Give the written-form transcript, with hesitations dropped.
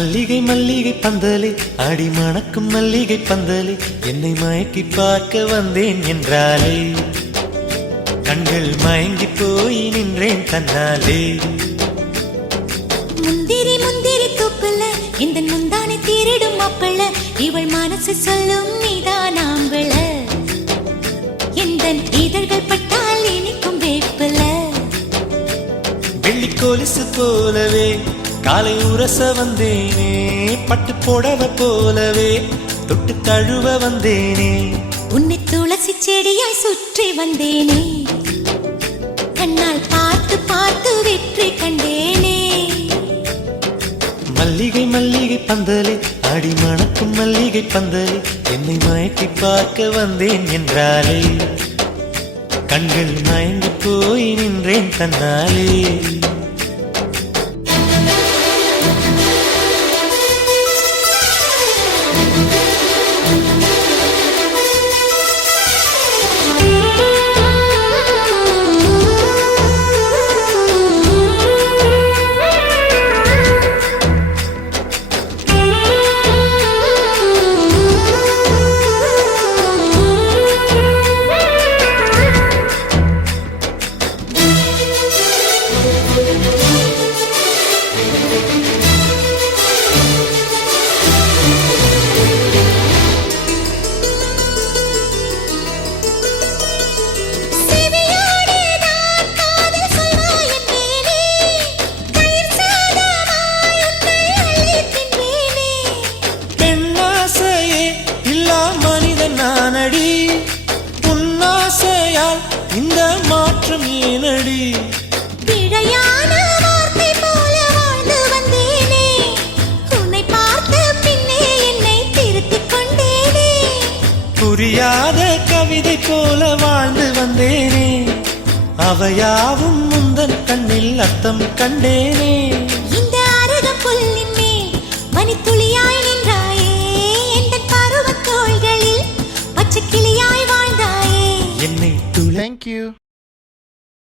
மல்லிகை மல்லிகை பந்தலே ஆடி மணக்கும் மல்லிகை பந்தலே என்னை மயக்கி பார்க்க வந்தேன் என்றாலே கண்கள் மயங்கி போய் நின்றேன் தன்னாலே. முந்திரி முந்திரி தூப்புல இந்த முந்தானை தீரிடும் மாப்பிள்ள இவள் மனசு சொல்லும் நீதான் ஆம்பள எந்த இதழ்கள் பட்டால் இனிக்கும் வேப்பில. வெள்ளி கொலுசு போலவே காலை உரச வந்தேனே பட்டு புடவ போலவே தொட்டு தழுவ வந்தேனே உன்னை துளசி செடியாய் சுற்றி வந்தேனே கண்ணால் பார்த்து பார்த்து வெற்றி கண்டேனே. மல்லிகை மல்லிகை பந்தலே அடி மணக்கும் மல்லிகை பந்தலே என்னை மயக்கி பார்க்க வந்தேன் என்றாலே கண்கள் மயங்கி போய் நின்றேன் தன்னாலே. உன்னாசையால் இந்த மாற்றம் ஏனடி பிழையான வார்த்தை போல வாழ்ந்து வந்தேனே உன்னை பார்த்த பின்னே என்னை திருத்திக் கொண்டேனே. புரியாத கவிதை போல வாழ்ந்து வந்தேனே அவையாவும் முந்தன் கண்ணில் அர்த்தம் கண்டேனே. இந்த அருக புல்லின் மேல் மணித்துளியாய் நின்றாயே எந்த பருவத் தோள்களில் பச்சை கிளியாய் வாழ்ந்தாயே என்னை Thank you.